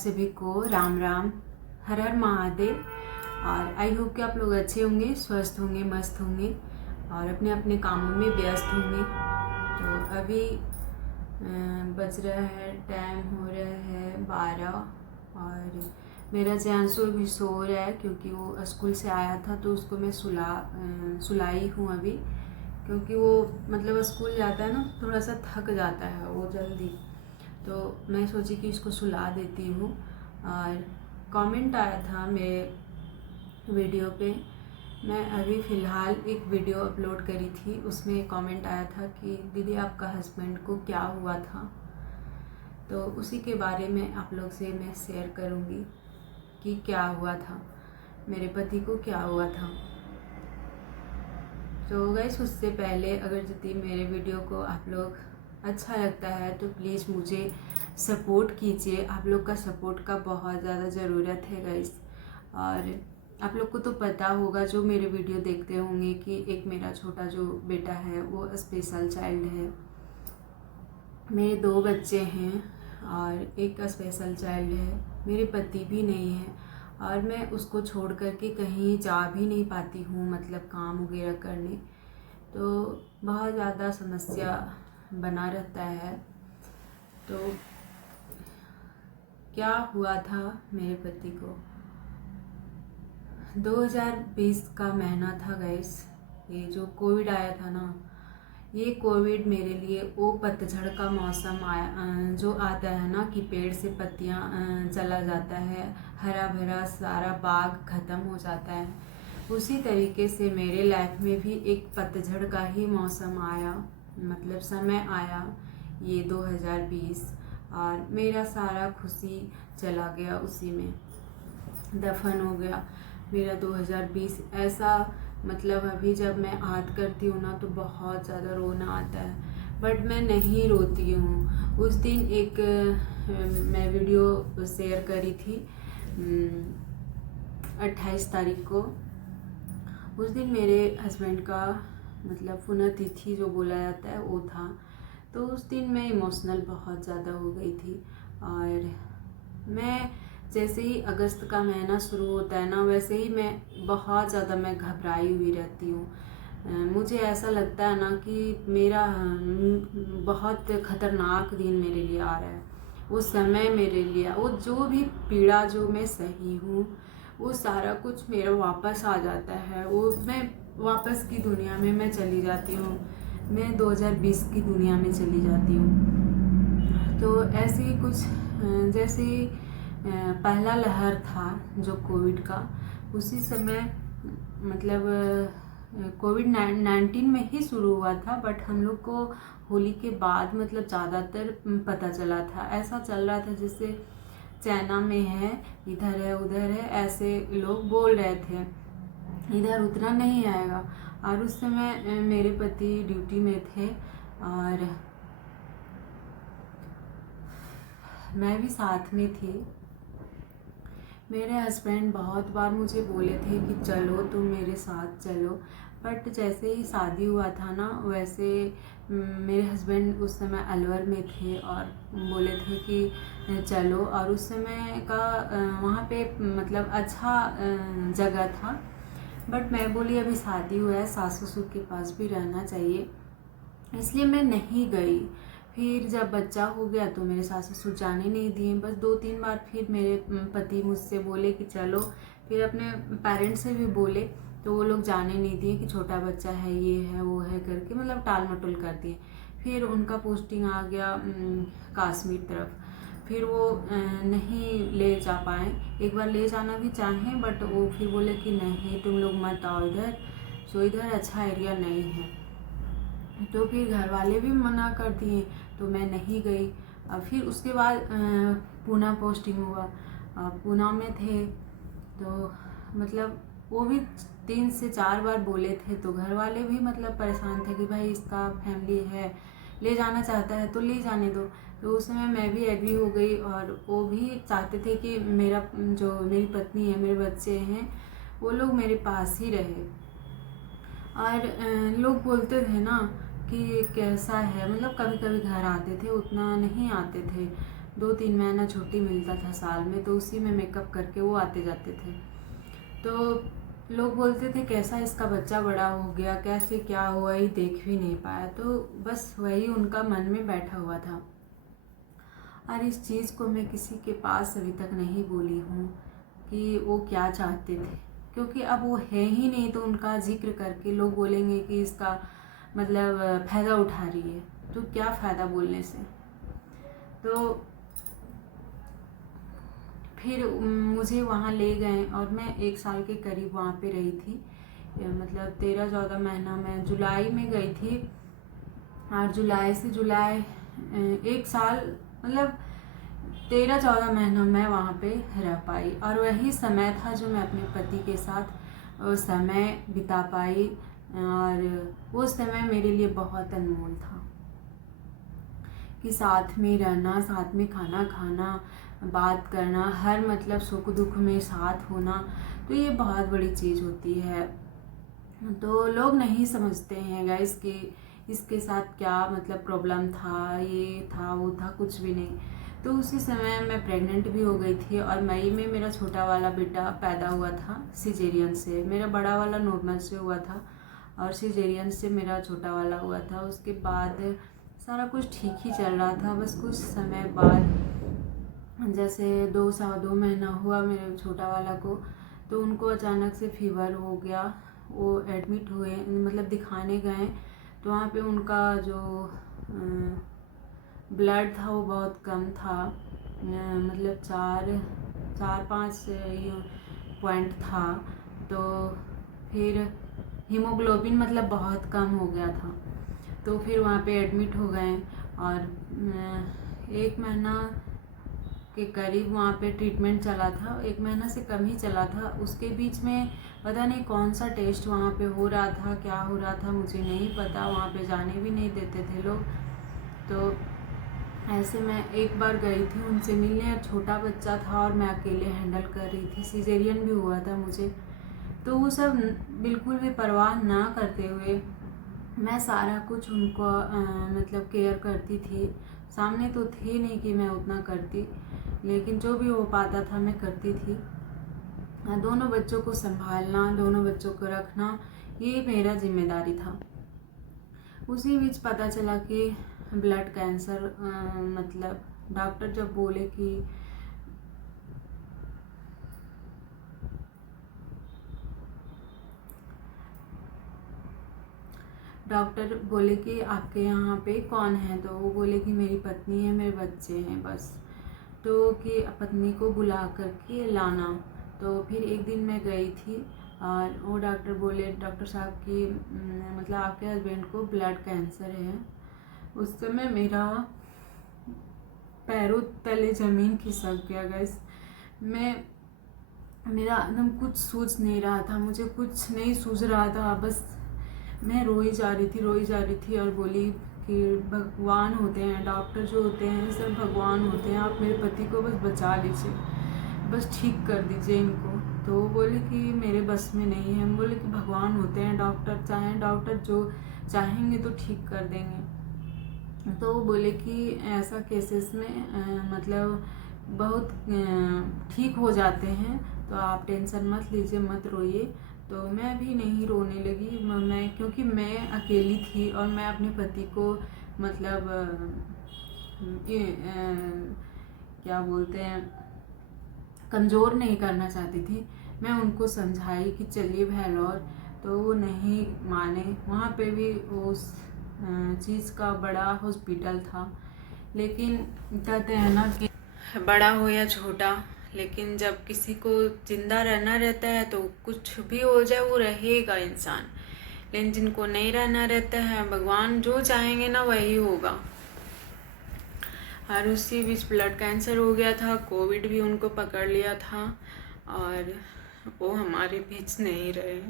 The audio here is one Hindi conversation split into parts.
सभी को राम राम, हर हर महादेव। और आई होप कि आप लोग अच्छे होंगे, स्वस्थ होंगे, मस्त होंगे और अपने अपने कामों में व्यस्त होंगे। तो अभी बज रहा है, टाइम हो रहा है 12 और मेरा जैनसो भी सो रहा है क्योंकि वो स्कूल से आया था तो उसको मैं सुलाई हूँ अभी, क्योंकि वो मतलब स्कूल जाता है ना, थोड़ा सा थक जाता है वो जल्दी, तो मैं सोची कि इसको सुला देती हूँ। और कमेंट आया था मेरे वीडियो पे, मैं अभी फ़िलहाल एक वीडियो अपलोड करी थी, उसमें कमेंट आया था कि दीदी आपका हस्बैंड को क्या हुआ था। तो उसी के बारे में आप लोग से मैं शेयर करूँगी कि क्या हुआ था, मेरे पति को क्या हुआ था। तो गाइस उससे पहले अगर यदि मेरे वीडियो को आप लोग अच्छा लगता है तो प्लीज़ मुझे सपोर्ट कीजिए। आप लोग का सपोर्ट का बहुत ज़्यादा ज़रूरत है गाइस। और आप लोग को तो पता होगा, जो मेरे वीडियो देखते होंगे, कि एक मेरा छोटा जो बेटा है वो स्पेशल चाइल्ड है। मेरे 2 बच्चे हैं और एक स्पेशल चाइल्ड है। मेरे पति भी नहीं है और मैं उसको छोड़ कर के कहीं जा भी नहीं पाती हूँ, मतलब काम वगैरह करने, तो बहुत ज़्यादा समस्या बना रहता है। तो क्या हुआ था मेरे पति को, 2020 का महीना था गैस, ये जो कोविड आया था ना, ये कोविड मेरे लिए वो पतझड़ का मौसम आया जो आता है ना, कि पेड़ से पत्तियां चला जाता है, हरा भरा सारा बाग ख़त्म हो जाता है। उसी तरीके से मेरे लाइफ में भी एक पतझड़ का ही मौसम आया, मतलब समय आया, ये 2020, और मेरा सारा खुशी चला गया, उसी में दफन हो गया मेरा 2020। ऐसा मतलब अभी जब मैं याद करती हूँ ना तो बहुत ज़्यादा रोना आता है, बट मैं नहीं रोती हूँ। उस दिन एक मैं वीडियो शेयर करी थी 28 तारीख को। उस दिन मेरे हस्बैंड का मतलब पुण्यतिथि जो बोला जाता है वो था, तो उस दिन मैं इमोशनल बहुत ज़्यादा हो गई थी। और मैं जैसे ही अगस्त का महीना शुरू होता है ना, वैसे ही मैं बहुत ज़्यादा मैं घबराई हुई रहती हूँ। मुझे ऐसा लगता है ना कि मेरा बहुत ख़तरनाक दिन मेरे लिए आ रहा है। वो समय मेरे लिए, वो जो भी पीड़ा जो मैं सही हूँ, वो सारा कुछ मेरा वापस आ जाता है। वो मैं वापस की दुनिया में मैं चली जाती हूँ, मैं 2020 की दुनिया में चली जाती हूँ। तो ऐसे ही कुछ जैसे पहला लहर था जो कोविड का, उसी समय मतलब कोविड-19 में ही शुरू हुआ था, बट हम लोग को होली के बाद मतलब ज़्यादातर पता चला था। ऐसा चल रहा था जैसे चाइना में है, इधर है, उधर है, ऐसे लोग बोल रहे थे, इधर उतना नहीं आएगा। और उस समय मेरे पति ड्यूटी में थे और मैं भी साथ में थी। मेरे हस्बैंड बहुत बार मुझे बोले थे कि चलो तुम मेरे साथ चलो, बट जैसे ही शादी हुआ था ना, वैसे मेरे हस्बैंड उस समय अलवर में थे और बोले थे कि चलो। और उस समय का वहाँ पे मतलब अच्छा जगह था, बट मैं बोली अभी शादी हुआ है, सास ससुर के पास भी रहना चाहिए, इसलिए मैं नहीं गई। फिर जब बच्चा हो गया तो मेरे सास ससुर जाने नहीं दिए, बस 2-3 बार फिर मेरे पति मुझसे बोले कि चलो, फिर अपने पेरेंट्स से भी बोले तो वो लोग जाने नहीं दिए कि छोटा बच्चा है, ये है वो है करके, मतलब टाल मटोल कर दिए। फिर उनका पोस्टिंग आ गया कश्मीर तरफ, फिर वो नहीं ले जा पाए। एक बार ले जाना भी चाहें, बट वो फिर बोले कि नहीं तुम लोग मत आओ इधर, सो इधर अच्छा एरिया नहीं है। तो फिर घर वाले भी मना कर दिए, तो मैं नहीं गई। और फिर उसके बाद पूना पोस्टिंग हुआ, पूना में थे, तो मतलब वो भी 3 से 4 बार बोले थे, तो घर वाले भी मतलब परेशान थे कि भाई इसका फैमिली है, ले जाना चाहता है तो ले जाने दो। तो उस समय मैं भी एग्री हो गई और वो भी चाहते थे कि मेरा जो मेरी पत्नी है, मेरे बच्चे हैं, वो लोग मेरे पास ही रहे। और लोग बोलते थे ना कि कैसा है, मतलब कभी कभी घर आते थे, उतना नहीं आते थे, 2-3 महीना छुट्टी मिलता था साल में, तो उसी में मेकअप करके वो आते जाते थे। तो लोग बोलते थे कैसा इसका बच्चा बड़ा हो गया, कैसे क्या हुआ, ये देख भी नहीं पाया। तो बस वही उनका मन में बैठा हुआ था। और इस चीज़ को मैं किसी के पास अभी तक नहीं बोली हूँ कि वो क्या चाहते थे, क्योंकि अब वो है ही नहीं, तो उनका जिक्र करके लोग बोलेंगे कि इसका मतलब फ़ायदा उठा रही है, तो क्या फ़ायदा बोलने से। तो फिर मुझे वहाँ ले गए और मैं 1 साल के करीब वहाँ पे रही थी। मतलब 13-14 महीना मैं जुलाई में गई थी, और जुलाई से जुलाई 1 साल, मतलब 13-14 महीना मैं वहाँ पे रह पाई। और वही समय था जो मैं अपने पति के साथ समय बिता पाई, और वो समय मेरे लिए बहुत अनमोल था कि साथ में रहना, साथ में खाना खाना, बात करना, हर मतलब सुख दुख में साथ होना, तो ये बहुत बड़ी चीज़ होती है। तो लोग नहीं समझते हैं गाइस कि इसके साथ क्या मतलब प्रॉब्लम था, ये था वो था, कुछ भी नहीं। तो उसी समय मैं प्रेग्नेंट भी हो गई थी, और मई में मेरा छोटा वाला बेटा पैदा हुआ था सिजेरियन से। मेरा बड़ा वाला नॉर्मल से हुआ था, और सिजेरियन से मेरा छोटा वाला हुआ था। उसके बाद सारा कुछ ठीक ही चल रहा था। बस कुछ समय बाद जैसे 2 महीना हुआ मेरे छोटा वाला को, तो उनको अचानक से फीवर हो गया। वो एडमिट हुए, मतलब दिखाने गए, तो वहाँ पे उनका जो ब्लड था वो बहुत कम था, मतलब 4-5 पॉइंट था। तो फिर हीमोग्लोबिन मतलब बहुत कम हो गया था। तो फिर वहाँ पे एडमिट हो गए, और 1 महीना के करीब वहाँ पे ट्रीटमेंट चला था। 1 महीना से कम ही चला था। उसके बीच में पता नहीं कौन सा टेस्ट वहाँ पे हो रहा था, क्या हो रहा था मुझे नहीं पता। वहाँ पे जाने भी नहीं देते थे लोग। तो ऐसे मैं एक बार गई थी उनसे मिलने, और छोटा बच्चा था और मैं अकेले हैंडल कर रही थी, सिजेरियन भी हुआ था मुझे। तो वो सब बिल्कुल भी परवाह ना करते हुए मैं सारा कुछ उनको मतलब केयर करती थी। सामने तो थे नहीं कि मैं उतना करती, लेकिन जो भी हो पाता था मैं करती थी। दोनों बच्चों को संभालना, दोनों बच्चों को रखना, ये मेरा जिम्मेदारी था। उसी बीच पता चला कि ब्लड कैंसर, मतलब डॉक्टर जब बोले कि डॉक्टर बोले कि आपके यहाँ पे कौन है, तो वो बोले कि मेरी पत्नी है, मेरे बच्चे हैं बस। तो कि पत्नी को बुला करके लाना। तो फिर एक दिन मैं गई थी, और वो डॉक्टर बोले, डॉक्टर साहब की मतलब आपके हस्बैंड को ब्लड कैंसर है। उस समय मेरा पैरों तले ज़मीन खिसक गया गाइस। मेरा एकदम कुछ सूझ नहीं रहा था, मुझे कुछ नहीं सूझ रहा था। बस मैं रोई जा रही थी और बोली कि भगवान होते हैं, डॉक्टर जो होते हैं सब भगवान होते हैं, आप मेरे पति को बस बचा लीजिए, बस ठीक कर दीजिए इनको। तो वो बोले कि मेरे बस में नहीं है। हम बोले कि भगवान होते हैं, डॉक्टर चाहें, डॉक्टर जो चाहेंगे तो ठीक कर देंगे। तो वो बोले कि ऐसा केसेस में मतलब बहुत ठीक हो जाते हैं, तो आप टेंशन मत लीजिए, मत रोइए। तो मैं भी नहीं रोने लगी, मैं क्योंकि मैं अकेली थी और मैं अपने पति को मतलब क्या बोलते हैं, कमज़ोर नहीं करना चाहती थी। मैं उनको समझाई कि चलिए भैलोर, तो वो नहीं माने। वहाँ पे भी उस चीज़ का बड़ा हॉस्पिटल था, लेकिन कहते हैं ना कि बड़ा हो या छोटा, लेकिन जब किसी को जिंदा रहना रहता है तो कुछ भी हो जाए वो रहेगा इंसान। लेकिन जिनको नहीं रहना रहता है, भगवान जो चाहेंगे ना वही होगा। और उसी बीच ब्लड कैंसर हो गया था, कोविड भी उनको पकड़ लिया था, और वो हमारे बीच नहीं रहे।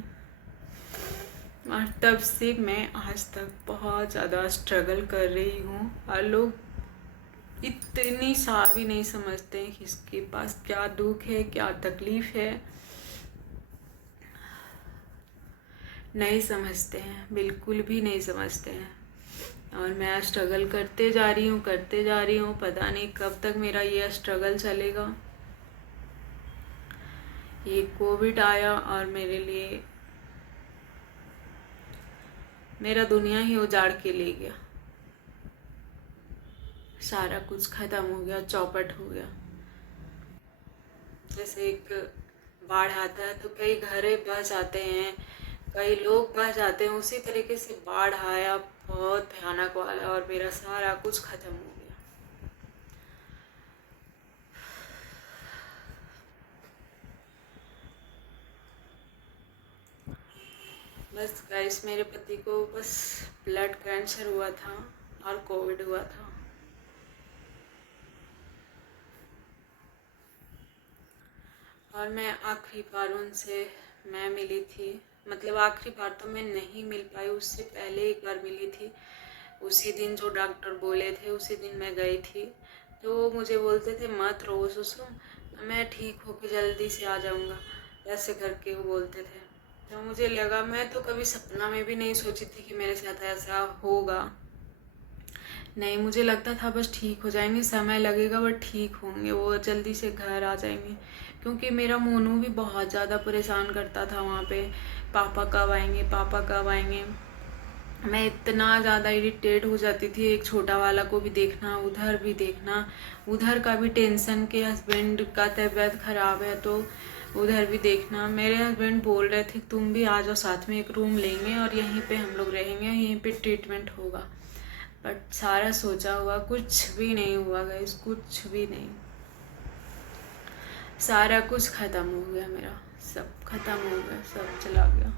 और तब से मैं आज तक बहुत ज़्यादा स्ट्रगल कर रही हूँ, और लोग इतनी सा भी नहीं समझते हैं कि इसके पास क्या दुख है, क्या तकलीफ है। नहीं समझते हैं, बिल्कुल भी नहीं समझते हैं। और मैं स्ट्रगल करते जा रही हूँ। पता नहीं कब तक मेरा ये स्ट्रगल चलेगा। ये कोविड आया और मेरे लिए मेरा दुनिया ही उजाड़ के ले गया। सारा कुछ ख़त्म हो गया, चौपट हो गया। जैसे एक बाढ़ आता है तो कई घरे बह जाते हैं, कई लोग बह जाते हैं, उसी तरीके से बाढ़ आया, बहुत भयानक वाला, और मेरा सारा कुछ ख़त्म हो गया। बस गाइस, मेरे पति को बस ब्लड कैंसर हुआ था और कोविड हुआ था। और मैं आखिरी बार उनसे मैं मिली थी, मतलब आखिरी बार तो मैं नहीं मिल पाई, उससे पहले एक बार मिली थी। उसी दिन जो डॉक्टर बोले थे उसी दिन मैं गई थी। तो वो मुझे बोलते थे मत रो सुसु, मैं ठीक होके जल्दी से आ जाऊँगा, ऐसे करके वो बोलते थे। तो मुझे लगा, मैं तो कभी सपना में भी नहीं सोची थी कि मेरे साथ ऐसा होगा। नहीं, मुझे लगता था बस ठीक हो जाएंगे, समय लगेगा बट ठीक होंगे, वो जल्दी से घर आ जाएंगे। क्योंकि मेरा मोनू भी बहुत ज़्यादा परेशान करता था वहाँ पे, पापा कब आएंगे, पापा कब आएंगे। मैं इतना ज़्यादा इरिटेट हो जाती थी, एक छोटा वाला को भी देखना, उधर भी देखना, उधर का भी टेंशन के हस्बैंड का तबीयत ख़राब है तो उधर भी देखना। मेरे हस्बैंड बोल रहे थे तुम भी आ जाओ, साथ में एक रूम लेंगे और यहीं पे हम लोग रहेंगे, यहीं पे ट्रीटमेंट होगा। बट सारा सोचा हुआ कुछ भी नहीं हुआ गाइस, कुछ भी नहीं। सारा कुछ ख़त्म हो गया, मेरा सब ख़त्म हो गया, सब चला गया।